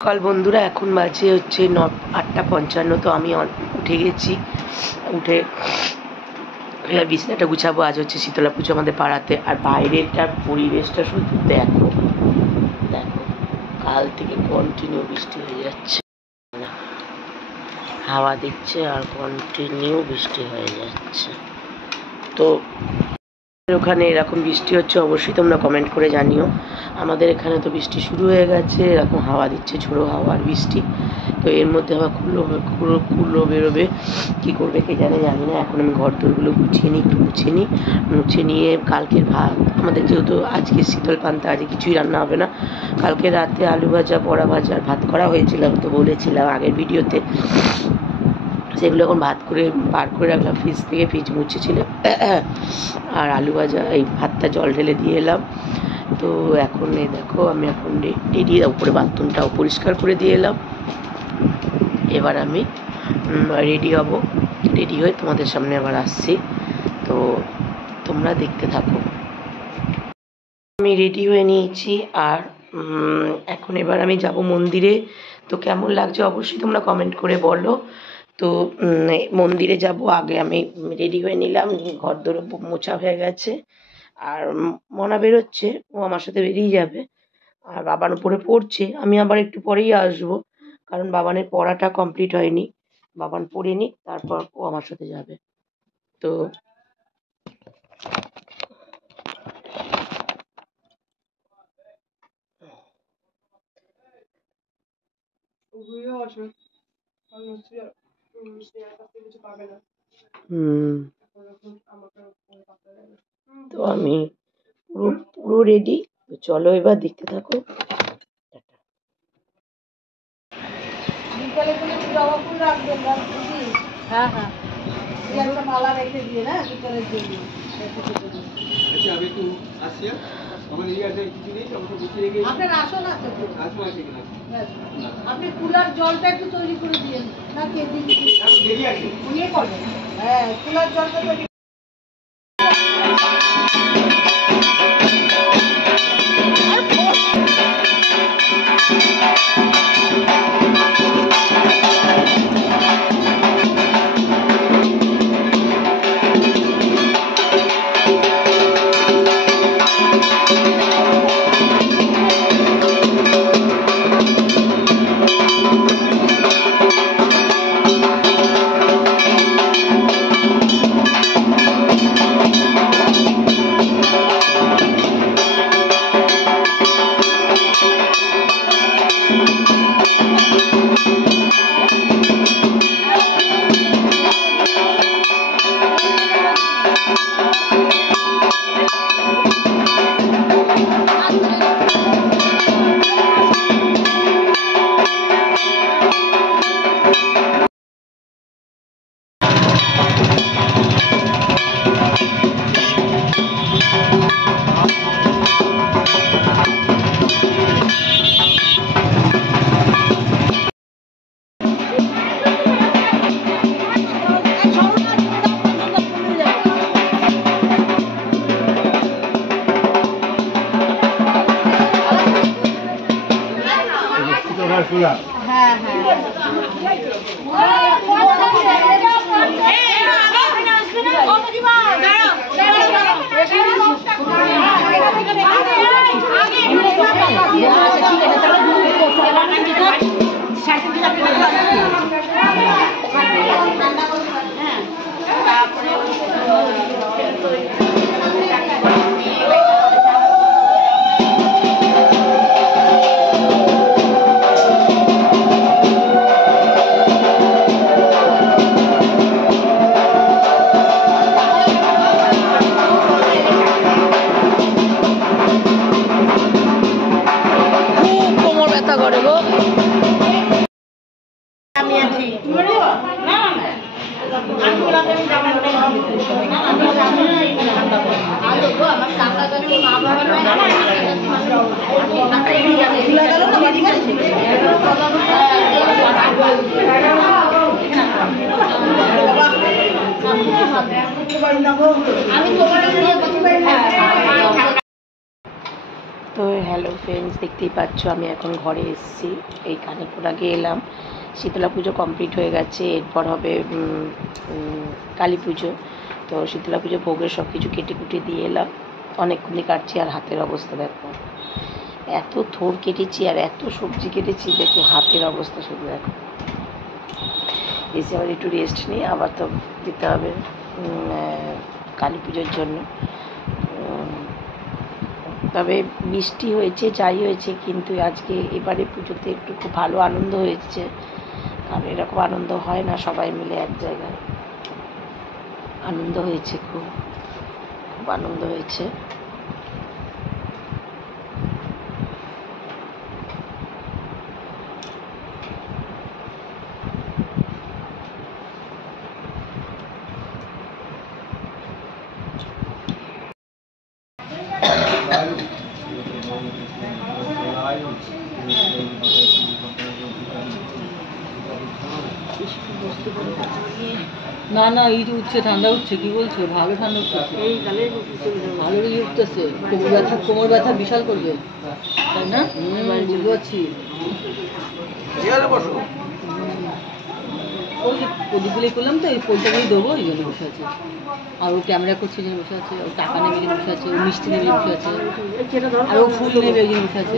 সকাল বন্ধুরা, এখন বাজে হচ্ছে 8:55। তো আমি উঠে গেছি। উঠে এবার বিছানাটা গুছাবো। আজ হচ্ছে শীতলা পুজো আমাদের পাড়াতে। আর বাইরেটার পরিবেশটা শুধু দেখো দেখো, কাল থেকে কন্টিনিউ বৃষ্টি হয়ে যাচ্ছে, হাওয়া দিচ্ছে আর কন্টিনিউ বৃষ্টি হয়ে যাচ্ছে। তো ওখানে এরকম বৃষ্টি হচ্ছে অবশ্যই তোমরা কমেন্ট করে জানিও। আমাদের এখানে তো বৃষ্টি শুরু হয়ে গেছে, এরকম হাওয়া দিচ্ছে, ঝোড়ো হাওয়া আর বৃষ্টি। তো এর মধ্যে আবার কুলো বেরোবে, কী করবে কে জানে, জানি না। এখন আমি ঘর দোরগুলো গুছিয়ে নিই, একটু মুছে নিয়ে কালকের ভাত, আমাদের যেহেতু আজকে শীতল পান্তা, আজকে কিছুই রান্না হবে না। কালকে রাতে আলু ভাজা, বড়া ভাজা আর ভাত করা হয়েছিল, আমি তো বলেছিলাম আগের ভিডিওতে। সেগুলো এখন ভাত করে বার করে রাখলাম ফ্রিজ থেকে, ফ্রিজ মুছেছিল। আর আলু ভাজা, এই ভাতটা জল ঢেলে দিয়ে এলাম। তো এখন এই দেখো, আমি এখন রেডি, উপরে বাথরুমটাও পরিষ্কার করে দিয়ে এলাম। এবার আমি রেডি হব, রেডি হয়ে তোমাদের সামনে আবার আসছি। তো তোমরা দেখতে থাকো। আমি রেডি হয়ে নিয়েছি আর এখন এবার আমি যাব মন্দিরে। তো কেমন লাগছে অবশ্যই তোমরা কমেন্ট করে বলো। তো মন্দিরে যাব, আগে আমি রেডি হয়ে নিলাম, ঘরদোর মোছা হয়ে গেছে। আর মনা বেরোচ্ছে, ও আমার সাথে বেরিয়ে যাবে। আর বাবান উপরে পড়ছে, আমি আবার একটু পরেই আসবো, কারণ বাবানের পড়াটা কমপ্লিট হয়নি। বাবান পড়ে নিক, তারপর ও আমার সাথে যাবে। তো তো আমি পুরো পুরো রেডি। তো চলো এবার দেখতে থাকো। হ্যাঁ হ্যাঁ, একটা মালা রেখে দিয়ে না বিকালের জন্য। আচ্ছা, আমি একটু আসছি। আমার এই আছে কিছু নেই, তখন গুছিয়ে রেখে আপনার আসন আছে তো? আসন আছে কিনা? আপনি কুলার জলটা একটু তৈরি করে দিয়েন না, কে দিদি দেরি আছে উনি করবেন। হ্যাঁ, কুলার জলটা তৈরি। হ্যাঁ তো হ্যালো ফ্রেন্ডস, দেখতেই পাচ্ছ আমি এখন ঘরে এসেছি। এই খানিকক্ষণ আগে এলাম। শীতলা পুজো কমপ্লিট হয়ে গেছে, এরপর হবে কালী পুজো। তো শীতলা পুজো ভোগের সব কিছু কেটে কুটে দিয়ে এলাম। অনেকক্ষণই কাটছি, আর হাতের অবস্থা দেখো, এত থোর কেটেছি আর এত সবজি কেটেছি, দেখো হাতের অবস্থা শুধু দেখো। এসে আবার একটু রেস্ট নিই, আবার তো দিতে হবে কালী পুজোর জন্য। তবে বৃষ্টি হয়েছে, যাই হয়েছে, কিন্তু আজকে এবারে পুজোতে একটু খুব ভালো আনন্দ হয়েছে। কারণ এরকম আনন্দ হয় না, সবাই মিলে এক জায়গায়। আনন্দ হয়েছে, খুব খুব আনন্দ হয়েছে। না না, এই যে উঠছে, ঠান্ডা উঠছে, কি বলছো? ভালো ঠান্ডা উঠতেছে, ভালো ইয়ে উঠতেছে। কোমর ব্যথা বিশাল করবে, তাই না? বুঝতে পারছি। ওই যে প্রদীপগুলি করলাম তো, এই পয়সাগুলি দেবো, এই জন্য বসে আছে। আর ও ক্যামেরা করছে, জন্য বসে আছে। ও টাকা নেবে, জন্য বসে আছে। ও মিষ্টি নেবে, বসে আছে। আর ও ফুল নেবে, ওই জন্য বসে আছে।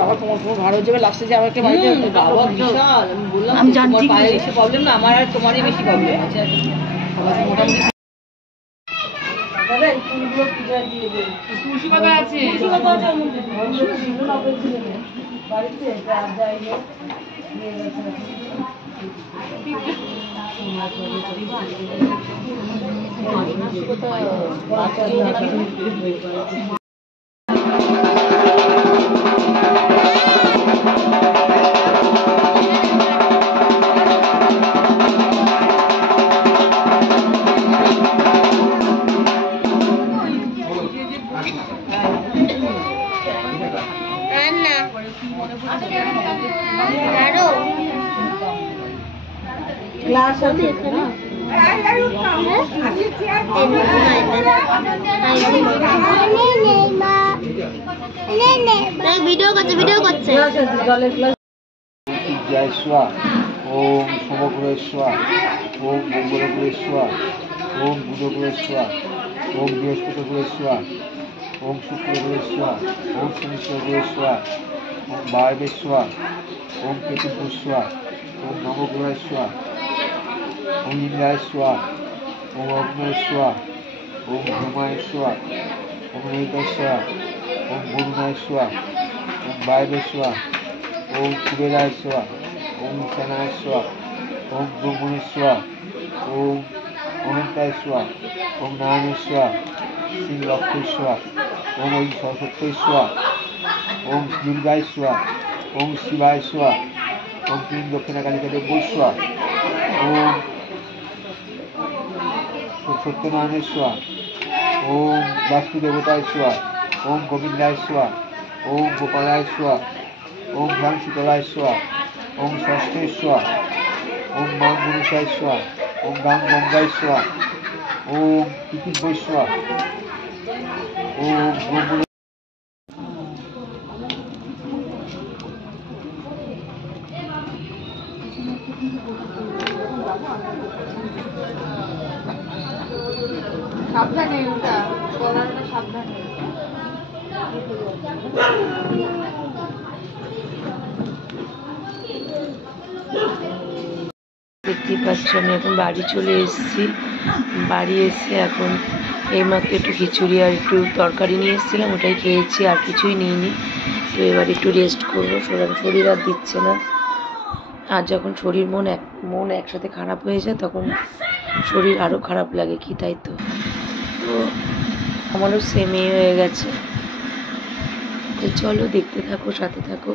বাবা তোমার ভালো হয়ে যাবে, লাস্টে যে আমাকে বাড়িতে বাবা বিশাল। আমি বললাম তোমার পায়ে এসে প্রবলেম না, আমার আর তোমারই বেশি প্রবলেম আছে। সবাই মোটামুটি তুলসী পাতা আছে, বাড়িতে ক্লাস আছে এখানে। ভিডিও করছে জয় স্বা ওম সমগ্রেশ্বর, ওম মঙ্গলেশ্বর, ওম বুধগুরেশ্বর, ওম বৃহস্পতিগুরেশ্বর, ওম শুক্রগুরেশ্বর, ওম শনিশ্বর, ওম বায়বেশ্বর, ওম কেতুপুশ্বর, ওম নবগ্রহেশ্বর, ওম ইন্দ্রাশ্বর, ওম অগ্নেশ্বর, ওম ধূমেশ্বর, ওম নৈতেশ্বর, ওম বরুণেশ্বর, ওম বায়বেশ্বর, ওম কুবেরেশ্বর, ওম ঈশানেশ্বর, ওম ব্রহ্মণেশ্বর, ওম অনন্তেশ্বর, ওম নারায়ণেশ্বর, শ্রী লক্ষেশ্বর, ওম সরস্বতেশ্বর, ওম দুর্গাশ্বর, ওম শিবাশ্বর, ওম তিন দক্ষিণাকালিকা দেবেশ্বর, ওম সত্যনারায়ণেশ্বর, ওম বাস্তুদেবতাশ্বর, ওম গোবিন্দেশ্বর, ওম গোপালেশ্বর, ওম ভ্রাম শীতলেশ্বর, ওম ষষ্ঠেশ্বর, ওম মা মনুষেশ্বর, ওম গাং গঙ্গেশ্বর, ওম পৃথিবেশ্বর, ওম ব্রহ্ম। সাবধানে, ওটা গলাটা সাবধানে। দেখতেই পাচ্ছ আমি এখন বাড়ি চলে এসেছি। বাড়ি এসে এখন এইমাত্র একটু খিচুড়ি আর একটু তরকারি নিয়ে এসেছিলাম, ওটাই খেয়েছি, আর কিছুই নিইনি। তো এবার একটু রেস্ট করবো, শরীর আর দিচ্ছে না। আর যখন শরীর মন একসাথে খারাপ হয়ে যায়, তখন শরীর আরও খারাপ লাগে, কি তাই তো। তো আমারও সেমই হয়ে গেছে। তো চলো, দেখতে থাকো, সাথে থাকো।